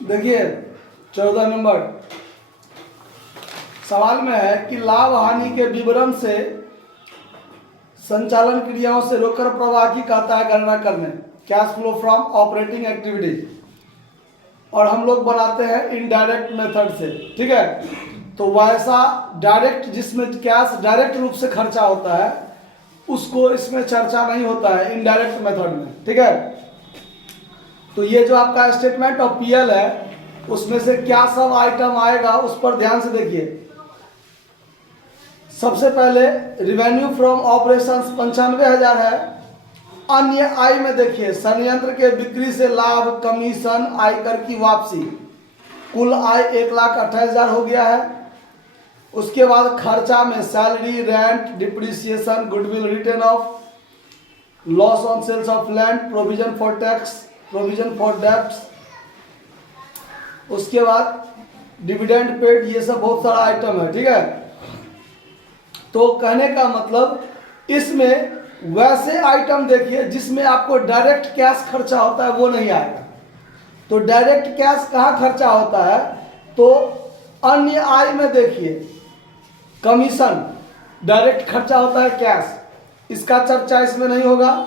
देखिए 14 नंबर सवाल में है कि लाभ हानि के विवरण से संचालन क्रियाओं से रोकड़ प्रवाह की कहता है गणना करने, cash flow from operating activities. और हम लोग बनाते हैं इनडायरेक्ट मेथड से, ठीक है। तो वैसा डायरेक्ट जिसमें कैश डायरेक्ट रूप से खर्चा होता है उसको इसमें चर्चा नहीं होता है इनडायरेक्ट मेथड में, ठीक है। तो ये जो आपका स्टेटमेंट ऑफ पीएल है उसमें से क्या सब आइटम आएगा उस पर ध्यान से देखिए। सबसे पहले रिवेन्यू फ्रॉम ऑपरेशंस 95,000 है। अन्य आय में देखिए संयंत्र के बिक्री से लाभ, कमीशन, आयकर की वापसी, कुल आय 1,28,000 हो गया है। उसके बाद खर्चा में salary, rent, depreciation, goodwill written off, loss on sales of land, provision for tax, provision for debts, उसके बाद डिविडेंड पेड, ये सब बहुत सारा आइटम है, ठीक है। तो कहने का मतलब इसमें वैसे आइटम देखिए जिसमें आपको डायरेक्ट कैश खर्चा होता है वो नहीं आएगा। तो डायरेक्ट कैश कहाँ खर्चा होता है, तो अन्य आय में देखिए कमीशन डायरेक्ट खर्चा होता है कैश, इसका चर्चा इसमें नहीं होगा।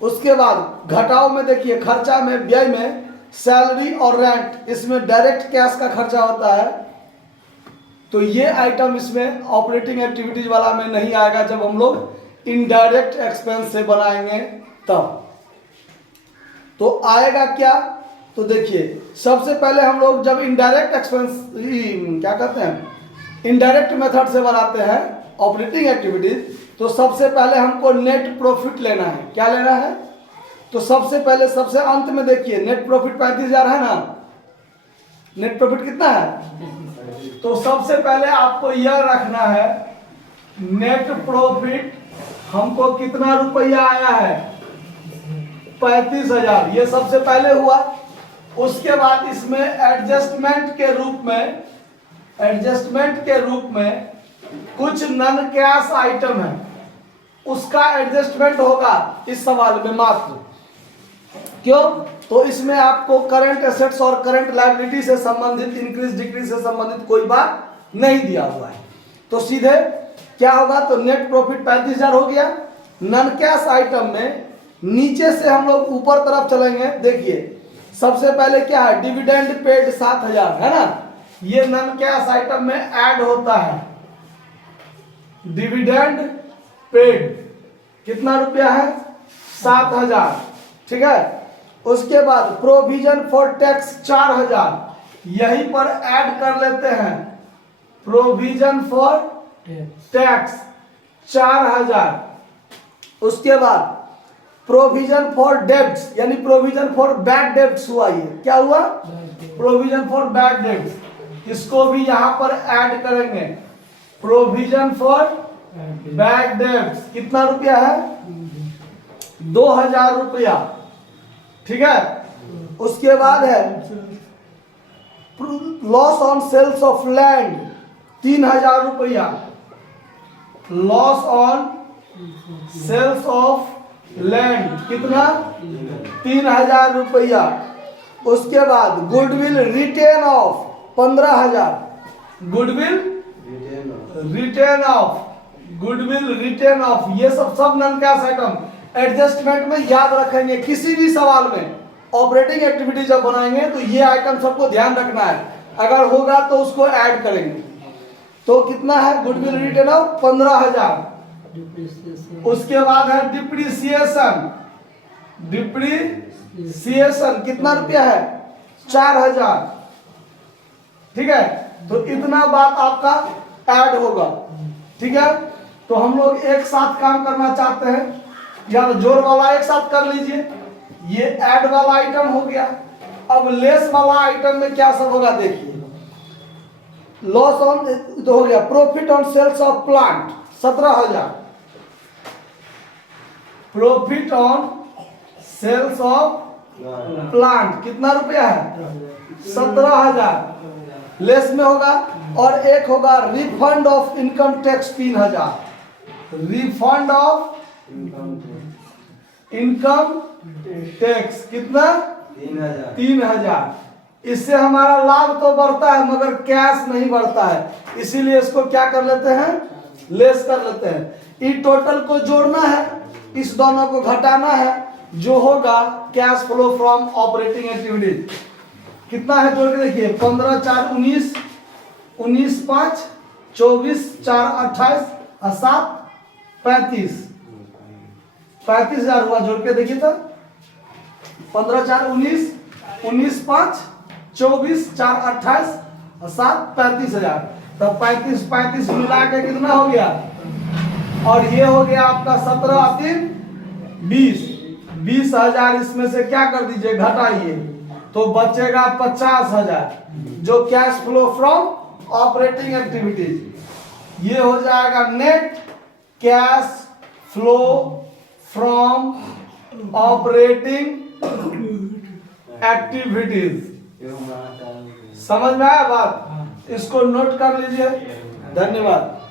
उसके बाद घटाव में देखिए खर्चा में, व्यय में सैलरी और रेंट, इसमें डायरेक्ट कैश का खर्चा होता है। तो ये आइटम इसमें ऑपरेटिंग एक्टिविटीज वाला में नहीं आएगा जब हम लोग इनडायरेक्ट एक्सपेंस से बनाएंगे तब। तो आएगा क्या, तो देखिए सबसे पहले हम लोग जब इनडायरेक्ट एक्सपेंस क्या कहते हैं इनडायरेक्ट मेथड से बनाते हैं ऑपरेटिंग एक्टिविटीज, तो सबसे पहले हमको नेट प्रॉफिट लेना है। क्या लेना है, तो सबसे पहले सबसे अंत में देखिए नेट प्रॉफिट 35,000 है ना। नेट प्रॉफिट कितना है, तो सबसे पहले आपको यह रखना है नेट प्रॉफिट हमको कितना रुपया आया है, 35,000, ये सबसे पहले हुआ। उसके बाद इसमें एडजस्टमेंट के रूप में कुछ नॉन कैश आइटम है, उसका एडजस्टमेंट होगा इस सवाल में मात्र। क्यों, तो इसमें आपको करंट एसेट्स और करंट लायबिलिटी से संबंधित, इंक्रीज डिक्रीज से संबंधित कोई बात नहीं दिया हुआ है। तो सीधे क्या होगा, तो नेट प्रॉफिट 35,000 हो गया। नॉन कैश आइटम में नीचे से हम लोग ऊपर तरफ चलेंगे। देखिए सबसे पहले क्या है, डिविडेंड पेड 7,000 है ना, ये नॉन कैश आइटम में ऐड होता है। डिविडेंड पेड कितना रुपया है, 7,000, ठीक है। उसके बाद प्रोविजन फॉर टैक्स 4,000, यहीं पर ऐड कर लेते हैं। Provision for tax 4,000। उसके बाद प्रोविजन फॉर डेब्ट्स यानी प्रोविजन फॉर बैड डेब्ट्स हुआ, ये क्या हुआ, प्रोविजन फॉर बैड डेब्ट्स, इसको भी यहां पर ऐड करेंगे। प्रोविजन फॉर बैड डेब्ट्स कितना रुपया है, 2,000 रुपया, ठीक है। उसके बाद है loss on sales of land 3,000 रुपया, loss on sales of land कितना, 3,000 रुपया। उसके बाद goodwill written off 15,000, goodwill written off, ये सब नॉन कैश आइटम एडजस्टमेंट में याद रखेंगे। किसी भी सवाल में ऑपरेटिंग एक्टिविटी जब बनाएंगे तो ये आइटम सबको ध्यान रखना है, अगर होगा तो उसको ऐड करेंगे। तो कितना है, गुडविल रिटेन ऑफ 15,000। उसके बाद है डिप्रिसिएशन कितना रुपया है, 4,000, ठीक है। तो इतना बात आपका ऐड होगा, ठीक है। तो हम लोग एक साथ काम करना चाहते हैं, या तो जोड़ वाला एक साथ कर लीजिए, ये ऐड वाला आइटम हो गया। अब लेस वाला आइटम में क्या सब होगा देखिए, लॉस ऑन तो हो गया, profit on sales of plant 17,000, profit on sales of plant कितना रुपया है, 17,000 लेस में होगा। और एक होगा refund of income tax 3,000, refund of income tax कितना, 3,000, इससे हमारा लाभ तो बढ़ता है मगर कैश नहीं बढ़ता है, इसीलिए इसको क्या कर लेते हैं, लेस कर लेते हैं। ई टोटल को जोड़ना है, इस दोनों को घटाना है, जो होगा cash flow from operating activities. कितना है जोड़ के देखिए, 15 4 19, 19 5 24, 4 28 और 7 35, 35,000 हुआ। जोड़ के देखिए तो 15 4 19, 19 5 24, 4 28 और 7 35,000। तो 35 35 मिला के कितना हो गया, और ये हो गया आपका 17 3 20, 20,000 इसमें से क्या कर दीजिए, घटाइए, तो बचेगा 50,000 जो cash flow from operating activities. ये हो जाएगा net cash flow from operating activities. समझ में आया बात, इसको नोट कर लीजिए। धन्यवाद।